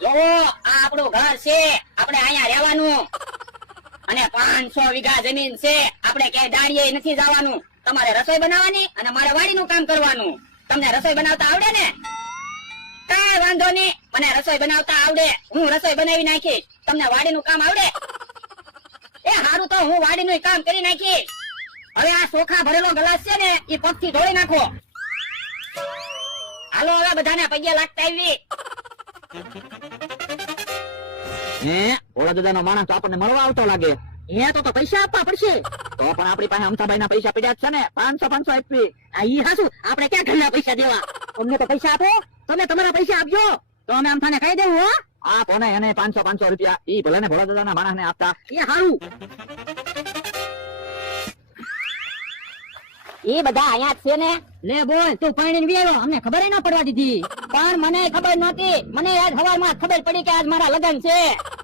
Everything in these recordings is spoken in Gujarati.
જોવો આ આપણું ઘર છે, આપણે અહીંયા રહેવાનું અને 500 વીઘા જમીન છે, આપણે ક્યાંય દાડીએ નથી જવાનું. તમારે રસોઈ બનાવવાની અને મારે વાડીનું કામ કરવાનું. તમને રસોઈ બનાવતા આવડે ને? કાંઈ વાંધો નહીં, મને રસોઈ બનાવતા આવડે, હું રસોઈ બનાવી નાખીશ. તમને વાડીનું કામ આવડે? એ હારું, તો હું વાડીનું કામ કરી નાખીશ. હવે આ ચોખા ભરેલો ગ્લાસ છે ને એ પગથી ઢોળી નાખો. હાલો હવે બધાને પગે લાગતા આવી. ભોળા દાદાનો માણસ તો આપણને મળવા આવતો લાગે. તો પૈસા આપવા પડશે. તો પણ આપણી પાસે અમથાભાઈ ના પૈસા પડ્યા જ છે ને, 500 આપી. આ ઈ હાસુ, આપણે ક્યાં ઘરના પૈસા દેવા? અમને તો પૈસા આપો, તમે તમારા પૈસા આપજો તો અમે આમથાને કહી દેવું. હો આ કોને એને 500 રૂપિયા ઈ ભલે ને ભોળા દાદાના માણસ ને આપતા. એ હારું. એ બધા અહીંયા જ છે ને? લે બોલ, તું પરણીને વિયેલો, અમને ખબર ન પડવા દીધી. પણ મને ખબર નહોતી. મને આજ સવારમાં ખબર પડી કે આજ મારા લગ્ન છે.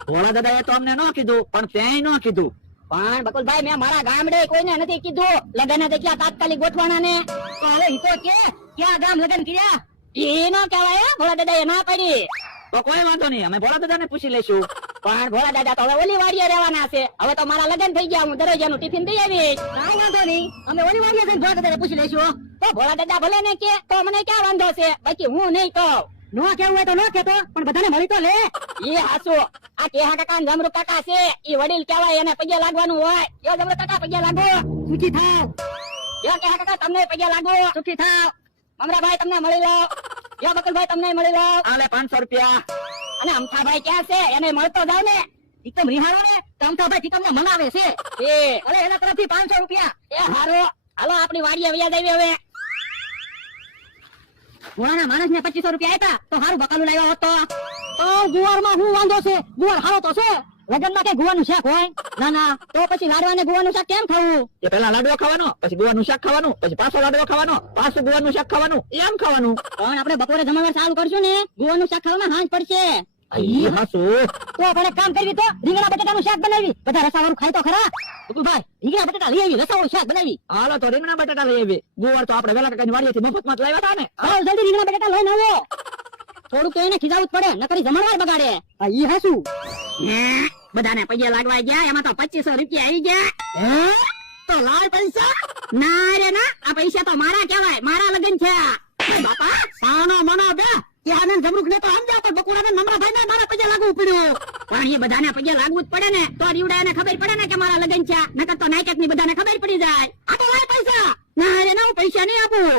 ભોળા દાદા એ તો અમને ન કીધું, પણ ત્યાંય ન કીધું. પણ બકુલભાઈ, મેં મારા ગામડે કોઈને નથી કીધું. લગ્ન તો ક્યાં તાત્કાલિક ગોઠવાના ને? તો હવે ઈ તો કે ક્યાં ગામ લગ્ન કર્યા? એ ન કહેવાય. ભોળા દાદા એ ના પડી. તો કોઈ વાંધો નહીં, અમે ભોળા દાદાને પૂછી લઈશું. પણ ભોળા દાદા તો હવે ઓલી વાડીએ રહેવાના છે. હવે તો મારા લગ્ન થઈ ગયા, હું દરરોજનું ટિફિન દઈ આવીશ. કાંઈ વાંધો નહીં, અમે ઓલી વાડીએ જઈને ભોળા દાદાને પૂછી લઈશું. તો ભોળા દાદા ભલે ને કે તો મને ક્યાં વાંધો છે, બાકી હું નહીં કહું. નો કેવું હોય તો ન કેતો, પણ બધાને મળી તો લે. એ હાસુ, આ કેહા કાકા ને જમરૂ કાકા છે, એ વડીલ કહેવાય, એને પગે લાગવાનું હોય. યો જમરૂ કાકા પગે લાગો. સુખી થાવ. યો કેહા કાકા તમને પગે લાગો. સુખી થાવ. મમરાભાઈ તમને મળી લો. યો બકુલભાઈ તમને મળી લો. આલે 500 રૂપિયા. અને અમથાભાઈ ક્યાં છે, એને મળતો જાવ ને. ટીકમ રિહાડો ને, તમતાભાઈ ટીકમને મનાવે છે. એ અરે એના તરફથી 500 રૂપિયા. એ હારો, હાલો આપણી વાડીએ વ્યાજ આવી. હવે ભોળાના માણસને 2500 રૂપિયા આપ્યા તો હારું બકાલું લાવ્યો હતો. તો ગુવારમાં શું વાંધો છે? ગુવાર હારો તો છે. લગનમાં કે ગુવાનું શાક હોય? ના ના, તો પછી લાડવાને ગુવાનું શાક કેમ ખાવું? કે પેલા લાડવા ખાવાનો, પછી ગુવાનું શાક ખાવાનું, પછી પાછો લાડવા ખાવાનો, પાછું ગુવાનું શાક ખાવાનું, એમ ખાવાનું. પણ આપણે બપોરે જમણવાર ચાલુ કરશું ને, ગુવાનું શાક ખાવામાં હાંજ પડશે. ઈ હાસુ. તો આપણે કામ કરવી, તો રીંગણા બટાટાનું શાક બનાવી. બધા રસાવાળું ખાય તો ખરા. બકુલભાઈ, રીંગણા બટાટા લઈ આવી, રસાવાળું શાક બનાવી. હાલો તો રીંગણા બટાટા લઈ આવી. ગુવાર તો આપણે વેલા કાકાની વાડીએથી મફતમાં જ લાવ્યા હતા ને. આવો જલ્દી રીંગણા બટાટા લઈને આવો. થોડું તો એને ખીજાવું જ પડે, નકરી જમણવાર બગાડે. આ ઈ હાસું. બધાને પગે લાગવા ગયા, એમાં તો 2500 રૂપિયા આવી ગયા. તો લાલ પૈસા? ના રે ના, આ પૈસા તો મારા કહેવાય, મારા લગ્ન છે. બાપા સાનો મનો બે કે આનંદ જમરૂક ને તો સમજા, પણ બકુરાને નમરાભાઈ ને મારા પગે લાગવું પડ્યું. પણ એ બધાને પગે લાગવું જ પડે ને, તો રીવડાને ખબર પડે ને કે મારા લગ્ન છે. નકર તો નાયક ની બધાને ખબર પડી જાય. આ તો લાલ પૈસા. ના રે ના, હું પૈસા નહીં આપું.